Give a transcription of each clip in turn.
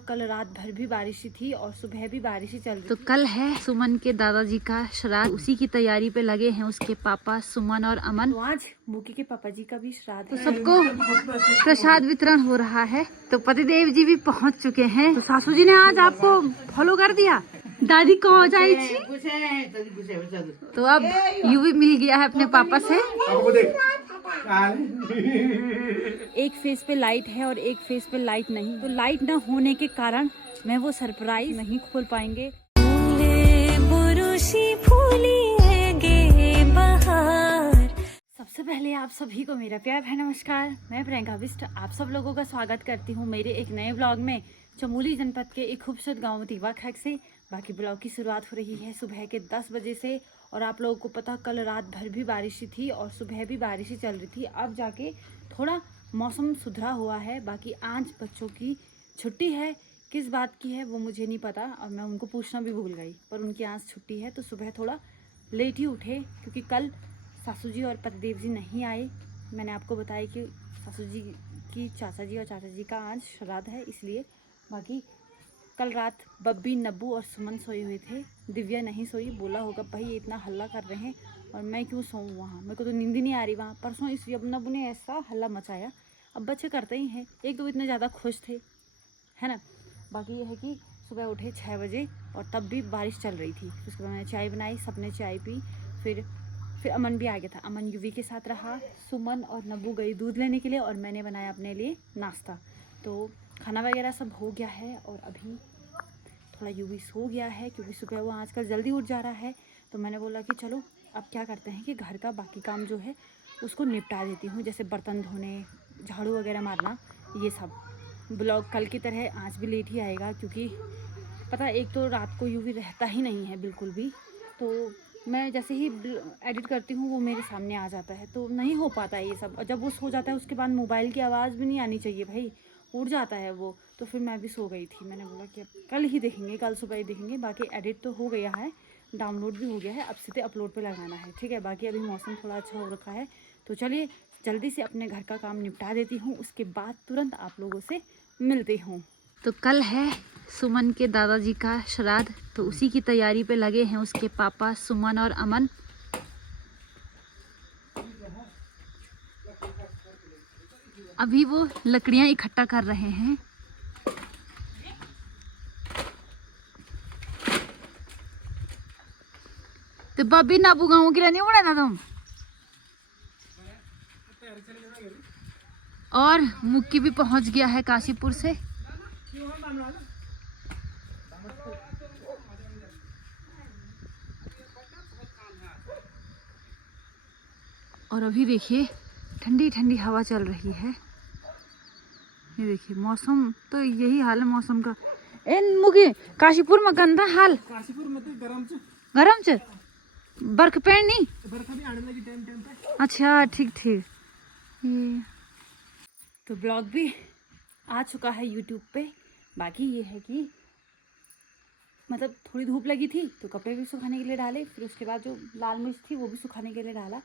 कल रात भर भी बारिश थी और सुबह भी बारिश ही चल रही। तो कल है सुमन के दादाजी का श्राद्ध, उसी की तैयारी पे लगे हैं उसके पापा सुमन और अमन। तो आज मुकी के पापा जी का भी श्राद्ध तो है। सबको प्रसाद वितरण हो रहा है। तो पतिदेव जी भी पहुंच चुके हैं। तो सासू जी ने आज आपको फॉलो कर दिया। दादी कहाँ जाए तो अब यूवी मिल गया है अपने पापा से। एक फेस पे लाइट है और एक फेस पे लाइट नहीं, तो लाइट न होने के कारण मैं वो सरप्राइज नहीं खोल पाएंगे। सबसे पहले आप सभी को मेरा प्यार है नमस्कार। मैं प्रियंका बिष्ट आप सब लोगों का स्वागत करती हूँ मेरे एक नए ब्लॉग में चमोली जनपद के एक खूबसूरत गांव दीवा खैक से। बाकी ब्लॉग की शुरुआत हो रही है सुबह के 10 बजे से। और आप लोगों को पता कल रात भर भी बारिश ही थी और सुबह भी बारिश ही चल रही थी। अब जाके थोड़ा मौसम सुधरा हुआ है। बाकी आज बच्चों की छुट्टी है, किस बात की है वो मुझे नहीं पता और मैं उनको पूछना भी भूल गई, पर उनकी आज छुट्टी है तो सुबह थोड़ा लेट ही उठे क्योंकि कल सासू जी और पतिदेव जी नहीं आए। मैंने आपको बताया कि सासू जी की चाचा जी और चाचा जी का आज श्राद्ध है इसलिए। बाकी कल रात बब्बी नब्बू और सुमन सोए हुए थे, दिव्या नहीं सोई। बोला होगा भाई ये इतना हल्ला कर रहे हैं और मैं क्यों सोऊं वहाँ, मेरे को तो नींद ही नहीं आ रही वहाँ। परसों इस नब्बू ने ऐसा हल्ला मचाया, अब बच्चे करते ही हैं। एक तो इतने ज़्यादा खुश थे, है ना। बाकी ये है कि सुबह उठे 6 बजे और तब भी बारिश चल रही थी। उसके बाद मैंने चाय बनाई, सबने चाय पी। फिर अमन भी आ गया था, अमन यूवी के साथ रहा। सुमन और नब्बू गई दूध लेने के लिए और मैंने बनाया अपने लिए नाश्ता। तो खाना वगैरह सब हो गया है और अभी थोड़ा यूवी सो गया है क्योंकि सुबह वो आजकल जल्दी उठ जा रहा है। तो मैंने बोला कि चलो अब क्या करते हैं कि घर का बाकी काम जो है उसको निपटा देती हूँ, जैसे बर्तन धोने, झाड़ू वगैरह मारना, ये सब। ब्लॉग कल की तरह आज भी लेट ही आएगा क्योंकि पता एक तो रात को यूवी रहता ही नहीं है बिल्कुल भी। तो मैं जैसे ही एडिट करती हूँ वो मेरे सामने आ जाता है तो नहीं हो पाता है ये सब। और जब वो सो जाता है उसके बाद मोबाइल की आवाज़ भी नहीं आनी चाहिए भाई, उड़ जाता है वो। तो फिर मैं भी सो गई थी। मैंने बोला कि अब कल ही देखेंगे, कल सुबह ही देखेंगे। बाकी एडिट तो हो गया है, डाउनलोड भी हो गया है, अब सीधे अपलोड पे लगाना है, ठीक है। बाकी अभी मौसम थोड़ा अच्छा हो रखा है तो चलिए जल्दी से अपने घर का काम निपटा देती हूँ, उसके बाद तुरंत आप लोगों से मिलती हूँ। तो कल है सुमन के दादाजी का श्राद्ध, तो उसी की तैयारी पे लगे हैं उसके पापा सुमन और अमन। अभी वो लकड़ियां इकट्ठा कर रहे हैं। तो बब्बी नाबू गाँव के लिए नहीं उड़ा ना तुम। और मुक्की भी पहुंच गया है काशीपुर से। और अभी देखिए ठंडी ठंडी हवा चल रही है। ये देखिए मौसम तो यही हाल है मौसम का। इन मुगी काशीपुर में गंदा हाल, काशीपुर में तो गरम च बर्फ पैन नहीं। बर्फ भी आने लगी टाइम पे। अच्छा ठीक ठीक। तो ब्लॉग भी आ चुका है यूट्यूब पे। बाकी ये है कि मतलब थोड़ी धूप लगी थी तो कपड़े भी सुखाने के लिए डाले, फिर उसके बाद जो लाल मिर्च थी वो भी सुखाने के लिए डाला।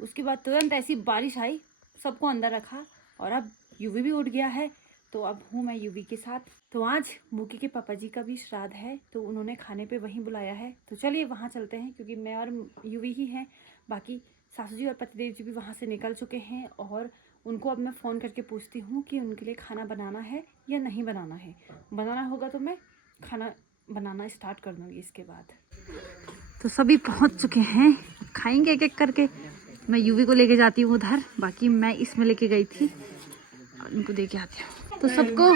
उसके बाद तुरंत ऐसी बारिश आई, सबको अंदर रखा और अब यूवी भी उठ गया है। तो अब हूँ मैं यूवी के साथ। तो आज मुकी के पापा जी का भी श्राद्ध है तो उन्होंने खाने पे वहीं बुलाया है, तो चलिए वहाँ चलते हैं क्योंकि मैं और यूवी ही हैं। बाकी सासू जी और पतिदेव जी भी वहाँ से निकल चुके हैं और उनको अब मैं फ़ोन करके पूछती हूँ कि उनके लिए खाना बनाना है या नहीं बनाना है। बनाना होगा तो मैं खाना बनाना स्टार्ट कर दूँगी इसके बाद। तो सभी पहुंच चुके हैं, खाएंगे एक एक करके। मैं यूवी को लेके जाती हूँ उधर, बाकी मैं इसमें लेके गई थी और इनको दे के आती हूँ। तो सबको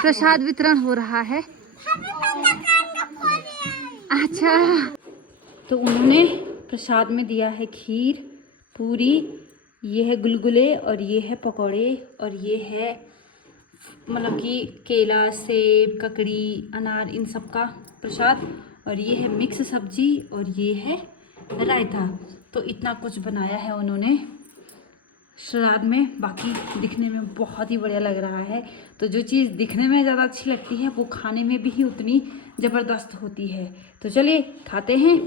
प्रसाद वितरण हो रहा है। अच्छा तो उन्होंने प्रसाद में दिया है खीर, पूरी, ये है गुलगुले और ये है पकौड़े और ये है मतलब कि केला, सेब, ककड़ी, अनार, इन सब का प्रसाद। और ये है मिक्स सब्जी और ये है रायता। तो इतना कुछ बनाया है उन्होंने श्राद्ध में। बाकी दिखने में बहुत ही बढ़िया लग रहा है। तो जो चीज़ दिखने में ज़्यादा अच्छी लगती है वो खाने में भी ही उतनी ज़बरदस्त होती है। तो चलिए खाते हैं,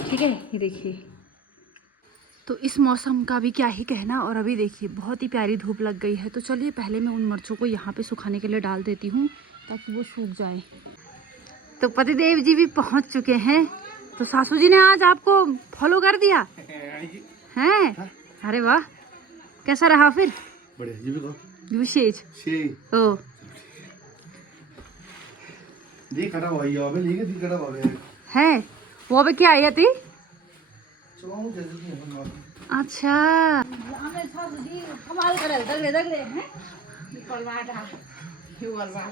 ठीक है। ये देखिए तो इस मौसम का भी क्या ही कहना। और अभी देखिए बहुत ही प्यारी धूप लग गई है। तो चलिए पहले मैं उन मिर्चों को यहाँ पे सुखाने के लिए डाल देती हूँ। ताकि वो सूख जाए। तो पतिदेव जी भी पहुंच चुके हैं। तो सासू जी ने आज आपको फॉलो कर दिया हैं? अरे वाह, कैसा रहा फिर? बढ़िया जी भी विशेष को ओ दी खड़ा हुआ है अबे लेके दी खड़ा हुआ है है वो भी क्या आई थी? चलो जैसे कि हम अच्छा हमें सासू जी कमाल करे दगड़े दगड़े हैं परवाटा परवाटा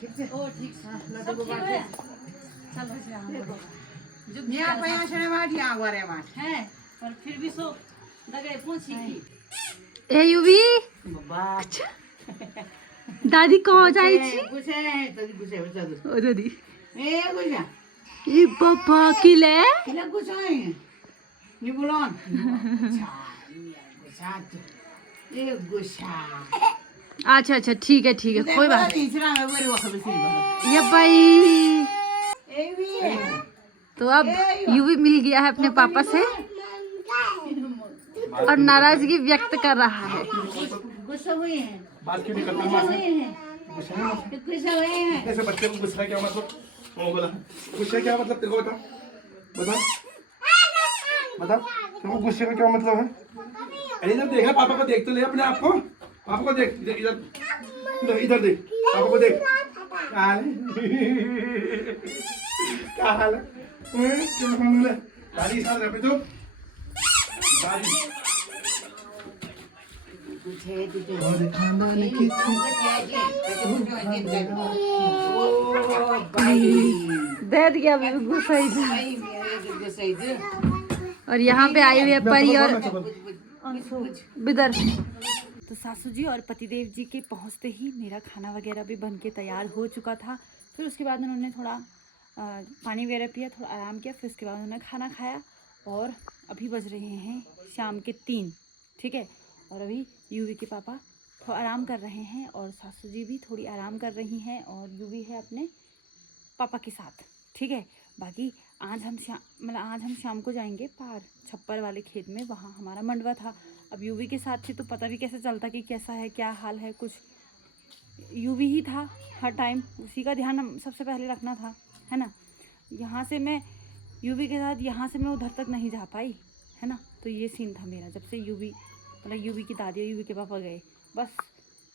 ठीक है ओ ठीक है सब ठीक है चल बस यहाँ पे यहाँ से बात यहाँ वारे बात है पर फिर भी सो दगड़े पूछी की ए युवी अच्छा दादी कहाँ जाई छी कुछ है बच्चा दो ओ दादी ए कुछ ये पापा किले किला कुछ है ये बोलन अच्छा अच्छा ठीक है कोई बात नहीं। ये भाई तो अब यूवी मिल गया है अपने पापा से और नाराजगी व्यक्त कर रहा है। गुस्सा हुए हैं बात क्यों नहीं करते ऐसे बच्चे को गुस्सा क्या मतलब वो बोला गुस्सा क्या मतलब तेरे को बता बता तुमको गुस्से का क्या मतलब है? अरे इधर देख पापा को देख तो ले अपने आप को पापा को देख इधर इधर देख पापा को देख क्या हाल है क्या हाल है दादी साथ रह पे तो दादी खानदान की दे दिया गुस्सा और यहाँ पे आई हुई है परी और बिदर। तो सासू जी और पतिदेव जी के पहुँचते ही मेरा खाना वगैरह भी बन के तैयार हो चुका था। फिर उसके बाद उन्होंने थोड़ा पानी वगैरह पिया, थोड़ा आराम किया, फिर उसके बाद उन्होंने खाना खाया और अभी बज रहे हैं शाम के 3, ठीक है। और अभी यूवी के पापा थोड़ा आराम कर रहे हैं और सासू जी भी थोड़ी आराम कर रही हैं और यूवी है अपने पापा के साथ, ठीक है। बाकी आज हम शाम को जाएंगे पार छप्पर वाले खेत में, वहाँ हमारा मंडवा था। अब यूवी के साथ थी तो पता भी कैसे चलता कि कैसा है क्या हाल है, कुछ यूवी ही था हर टाइम, उसी का ध्यान हम सबसे पहले रखना था, है ना। यहाँ से मैं यूवी के साथ यहाँ से मैं उधर तक नहीं जा पाई, है ना। तो ये सीन था मेरा जब से यूवी मतलब यूवी की दादी और यूवी के पापा गए। बस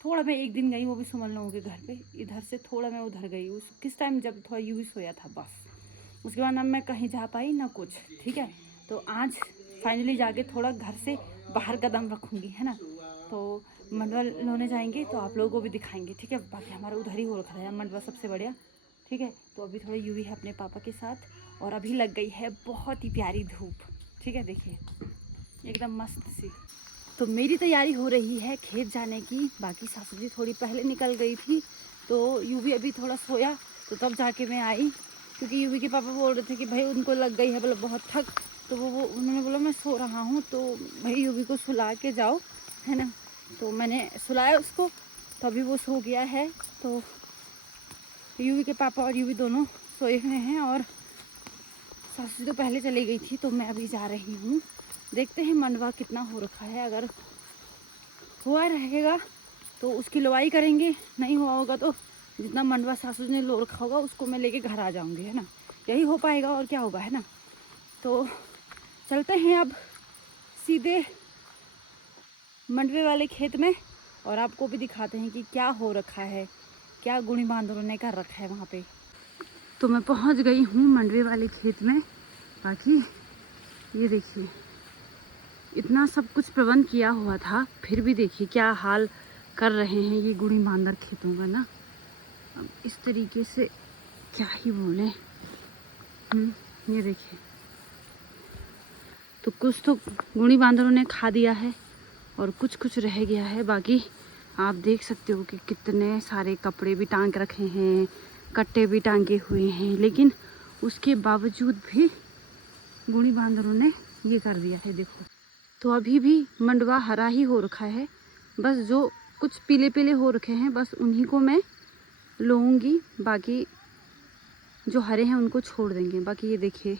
थोड़ा मैं एक दिन गई, वो भी सुमन लोगों के घर पे, इधर से थोड़ा मैं उधर गई उस किस टाइम जब थोड़ा यूवी सोया था, बस उसके बाद ना मैं कहीं जा पाई ना कुछ, ठीक है। तो आज फाइनली जाके थोड़ा घर से बाहर कदम रखूँगी, है ना। तो मंडवा लोने जाएंगे तो आप लोगों को भी दिखाएंगे, ठीक है। बाकी हमारा उधर ही हो रखा है मंडवा सबसे बढ़िया, ठीक है। तो अभी थोड़ा यूवी है अपने पापा के साथ और अभी लग गई है बहुत ही प्यारी धूप, ठीक है, देखिए एकदम मस्त सी। तो मेरी तैयारी हो रही है खेत जाने की। बाकी सासू जी थोड़ी पहले निकल गई थी तो यूवी अभी थोड़ा सोया तो तब जाके मैं आई, क्योंकि यूवी के पापा बोल रहे थे कि भाई उनको लग गई है बोला बहुत थक, तो वो उन्होंने बोला मैं सो रहा हूँ तो भाई यूवी को सुला के जाओ, है ना। तो मैंने सुलाया उसको तो अभी वो सो गया है। तो यूवी के पापा और यूवी दोनों सोए हुए हैं और सासू जी तो पहले चली गई थी, तो मैं अभी जा रही हूँ। देखते हैं मंडवा कितना हो रखा है, अगर हुआ रहेगा तो उसकी लुवाई करेंगे, नहीं हुआ होगा तो जितना मंडवा सासू ने लो रखा होगा उसको मैं लेके घर आ जाऊंगी, है ना। यही हो पाएगा और क्या होगा, है ना। तो चलते हैं अब सीधे मंडवे वाले खेत में और आपको भी दिखाते हैं कि क्या हो रखा है, क्या गुणी बांदरों ने कर रखा है वहाँ पे। तो मैं पहुँच गई हूँ मंडवे वाले खेत में। बाकी ये देखिए इतना सब कुछ प्रबंध किया हुआ था, फिर भी देखिए क्या हाल कर रहे हैं ये गुणी बांदर खेतों का ना। अब इस तरीके से क्या ही बोले। ये देखिए तो कुछ तो गुणी बांदरों ने खा दिया है और कुछ कुछ रह गया है। बाकी आप देख सकते हो कि कितने सारे कपड़े भी टांग रखे हैं, कट्टे भी टांगे हुए हैं, लेकिन उसके बावजूद भी गुणी बांदरों ने ये कर दिया है, देखो। तो अभी भी मंडवा हरा ही हो रखा है, बस जो कुछ पीले पीले हो रखे हैं बस उन्हीं को मैं लूँगी, बाकी जो हरे हैं उनको छोड़ देंगे। बाकी ये देखिए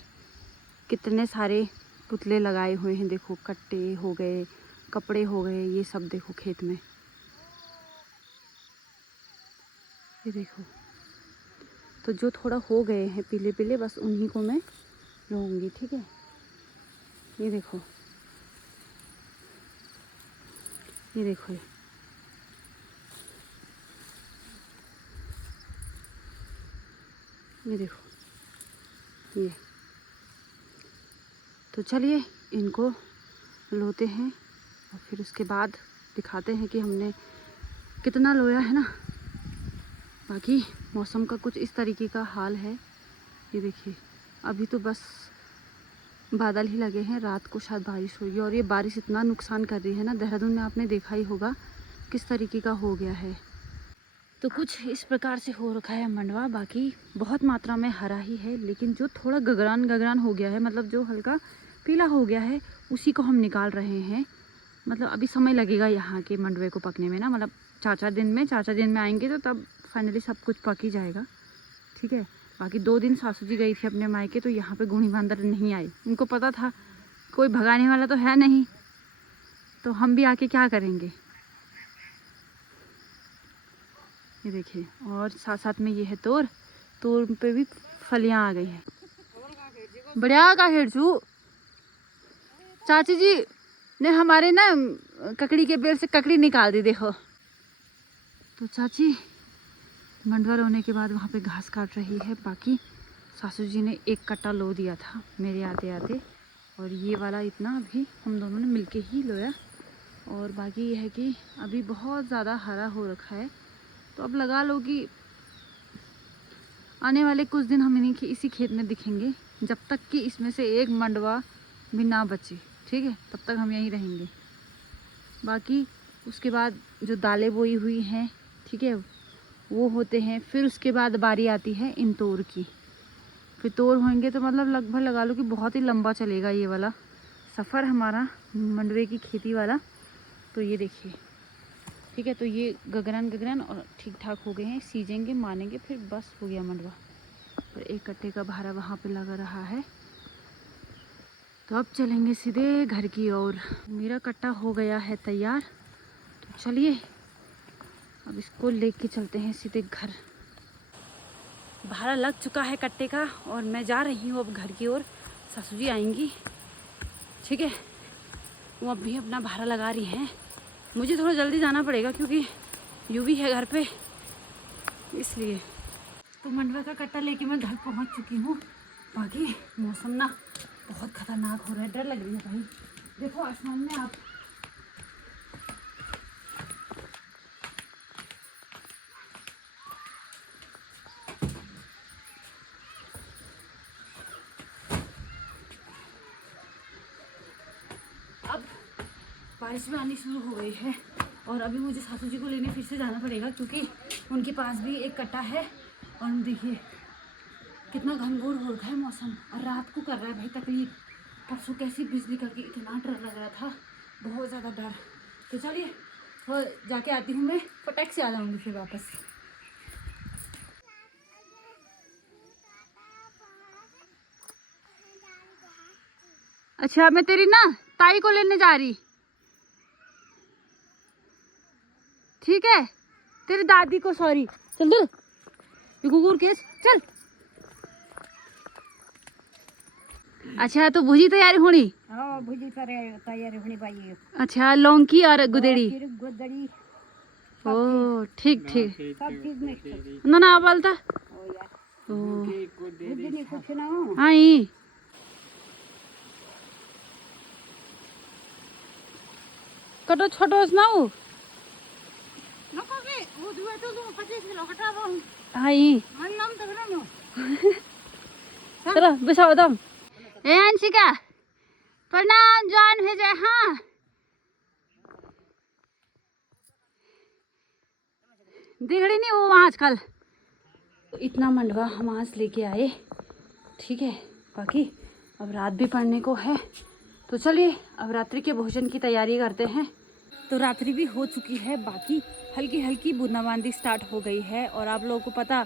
कितने सारे पुतले लगाए हुए हैं, देखो कट्टे हो गए, कपड़े हो गए, ये सब देखो खेत में। ये देखो, तो जो थोड़ा हो गए हैं पीले पीले, बस उन्हीं को मैं लूँगी। ठीक है, ये देखो, ये देखो, ये देखो, ये। तो चलिए इनको लोते हैं और फिर उसके बाद दिखाते हैं कि हमने कितना लोया है ना। बाकी मौसम का कुछ इस तरीके का हाल है। ये देखिए, अभी तो बस बादल ही लगे हैं, रात को शायद बारिश होगी। और ये बारिश इतना नुकसान कर रही है ना, देहरादून में आपने देखा ही होगा किस तरीके का हो गया है। तो कुछ इस प्रकार से हो रखा है मंडवा। बाकी बहुत मात्रा में हरा ही है, लेकिन जो थोड़ा गगरान गगरान हो गया है, मतलब जो हल्का पीला हो गया है, उसी को हम निकाल रहे हैं। मतलब अभी समय लगेगा यहाँ के मंडवे को पकने में ना, मतलब 4-4 दिन में आएंगे तो तब फाइनली सब कुछ पक ही जाएगा। ठीक है। बाकी 2 दिन सासू जी गई थी अपने मायके, तो यहाँ पे गुणी बंदर नहीं आए। उनको पता था कोई भगाने वाला तो है नहीं, तो हम भी आके क्या करेंगे। ये देखिए, और साथ साथ में ये है तोर पे भी फलियाँ आ गई हैं। बढ़िया का खेड़चू चाची जी ने हमारे ना ककड़ी के पेड़ से ककड़ी निकाल दी, देखो। तो चाची मंडवा रोने के बाद वहाँ पे घास काट रही है। बाकी सासू जी ने 1 कट्टा लो दिया था मेरे आते आते, और ये वाला इतना अभी हम दोनों ने मिलके ही लोया। और बाकी ये है कि अभी बहुत ज़्यादा हरा हो रखा है, तो अब लगा लो कि आने वाले कुछ दिन हम इसी खेत में दिखेंगे, जब तक कि इसमें से एक मंडवा भी ना बचे। ठीक है, तब तक हम यहीं रहेंगे। बाकी उसके बाद जो दालें बोई हुई हैं, ठीक है, वो होते हैं। फिर उसके बाद बारी आती है इन तोर की। फिर तोर होंगे तो मतलब लगभग लगा लो कि बहुत ही लंबा चलेगा ये वाला सफ़र हमारा मंडवे की खेती वाला। तो ये देखिए, ठीक है, तो ये गगरान और ठीक ठाक हो गए हैं। सीजेंगे, मानेंगे, फिर बस हो गया मंडवा। और 1 कट्टे का भारा वहाँ पे लगा रहा है। तो अब चलेंगे सीधे घर की ओर। मेरा कट्टा हो गया है तैयार, तो चलिए अब इसको लेके चलते हैं सीधे घर। भारा लग चुका है कट्टे का और मैं जा रही हूँ अब घर की ओर। सासू जी आएंगी, ठीक है, वो अब भी अपना भारा लगा रही हैं। मुझे थोड़ा जल्दी जाना पड़ेगा क्योंकि यूवी है घर पे, इसलिए। तो मंडवा का कट्टा लेके मैं घर पहुँच चुकी हूँ। बाकी मौसम ना बहुत खतरनाक हो रहा है, डर लग रही है भाई। देखो आसमान में आप, अब बारिश में आनी शुरू हो गई है और अभी मुझे सासू जी को लेने फिर से जाना पड़ेगा क्योंकि उनके पास भी 1 कट्टा है। और देखिए कितना घनघोर हो रखा है मौसम, और रात को कर रहा है भाई तकलीफ। परसों कैसी बिजली करके इतना डर लग रहा था, बहुत ज़्यादा डर। तो चलिए और जाके आती हूँ, मैं फटाक से आ जाऊँगी फिर वापस। अच्छा, मैं तेरी ना ताई को लेने जा रही, ठीक है, तेरी दादी को, सॉरी। चल चल, ये कुकुर केस, चल। अच्छा, तो भुजी तैयारी होनी? हाँ, भुजी तैयारी होनी पाई। अच्छा, लौंकी और गुदेड़ी। गुदड़ी ओ ठीक ठीक, सब चीज मिक्स। ना ना बोलता ओ यार, ओ गुदड़ी कुछ ना हो। हाँ ही कटो छोटो ना हो। नको बे, वो दुआ तो 25 किलो हटाबो। हाँ ही मन नाम तो ना। चलो बिसाओ दम। ए अंशिका, प्रणाम, जान भेजे। हाँ दिख रही नहीं वो वहाँ आजकल। तो इतना मंडवा हम आज लेके आए, ठीक है। बाकी अब रात भी पड़ने को है, तो चलिए अब रात्रि के भोजन की तैयारी करते हैं। तो रात्रि भी हो चुकी है, बाकी हल्की हल्की बूंदाबांदी स्टार्ट हो गई है। और आप लोगों को पता,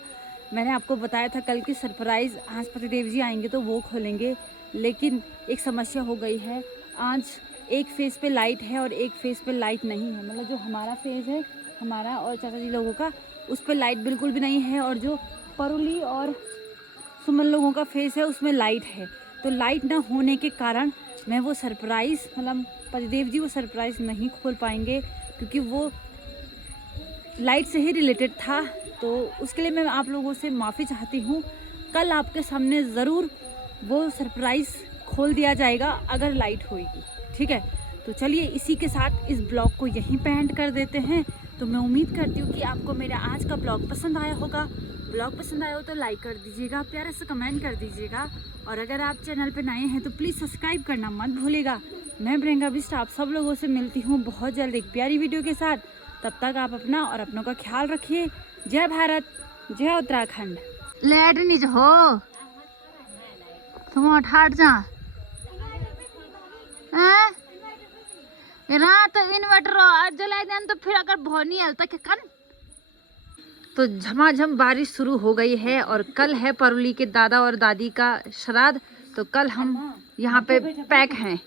मैंने आपको बताया था कल की सरप्राइज़ आज पतिदेव जी आएंगे तो वो खोलेंगे, लेकिन एक समस्या हो गई है। आज एक फेस पे लाइट है और एक फेस पे लाइट नहीं है। मतलब जो हमारा फेस है, हमारा और चाचा जी लोगों का, उस पर लाइट बिल्कुल भी नहीं है, और जो परुली और सुमन लोगों का फेस है उसमें लाइट है। तो लाइट ना होने के कारण मैं वो सरप्राइज़ मतलब पतिदेव जी वो सरप्राइज़ नहीं खोल पाएंगे, क्योंकि वो लाइट से ही रिलेटेड था। तो उसके लिए मैं आप लोगों से माफ़ी चाहती हूँ। कल आपके सामने ज़रूर वो सरप्राइज़ खोल दिया जाएगा अगर लाइट होगी, ठीक है। तो चलिए इसी के साथ इस ब्लॉग को यहीं पे एंड कर देते हैं। तो मैं उम्मीद करती हूँ कि आपको मेरा आज का ब्लॉग पसंद आया होगा। ब्लॉग पसंद आया हो तो लाइक कर दीजिएगा, प्यारा सा कमेंट कर दीजिएगा, और अगर आप चैनल पे नए हैं तो प्लीज़ सब्सक्राइब करना मत भूलिएगा। मैं प्रियंका बिष्ट आप सब लोगों से मिलती हूँ बहुत जल्द एक प्यारी वीडियो के साथ। तब तक आप अपना और अपनों का ख्याल रखिए। जय भारत, जय उत्तराखंड। लाइट नहीं हो तुम ठाट जा रात इन्वर्टर आज जला दें तो फिर अगर भोनी हलता के कन। तो झमाझम बारिश शुरू हो गई है और कल है परुली के दादा और दादी का श्राद्ध। तो कल हम यहाँ पे पैक हैं।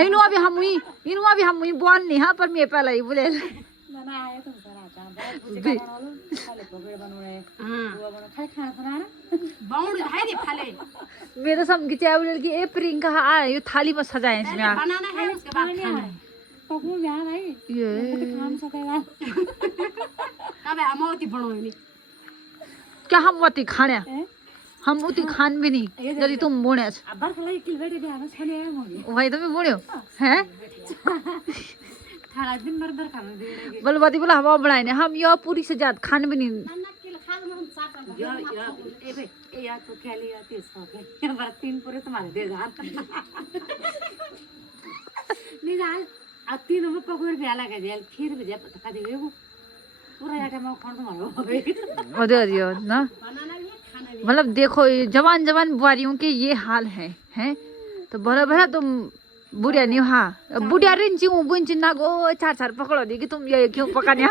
इनुआ भी हम हुई बोल नहीं हाँ पर मैं पहले ही बोले मैं तो सब चाय बोले कि ए प्रियंका आ ये थाली में सजाए इसमें बनाना है उसके बाद खाना है। तबे हम होती बनोनी क्या हम वती खाने हम उती खान भी नहीं यदि तुम बुने अबर खला इकिल बेटे दे आना छने मोगी वही तुम बुने हैं खाना दिन भर खाना दे बलवादी बोला हवा बनाए ने हम यो पूरी से ज्यादा खान भी नहीं नन्ना किल खा हम साथ यार ए यार तो क्या ले आती है सब है बार 3 पूरे तुम्हारे दे जा नहीं जाल आ 3 में पकोड़ भी आला के जेल खीर भी जे पता दे वो पूरा आटा में खान तुम्हारे ओदे दियो ना बनाना भी खाना भी मतलब देखो जवान जवान बुआरियों के ये हाल हैं तो बड़ा बड़ा तुम बुढ़िया नहीं हाँ बुढ़िया रिंची हूँ बुंची ना गो 4 पकड़ो दी कि तुम ये क्यों पकाने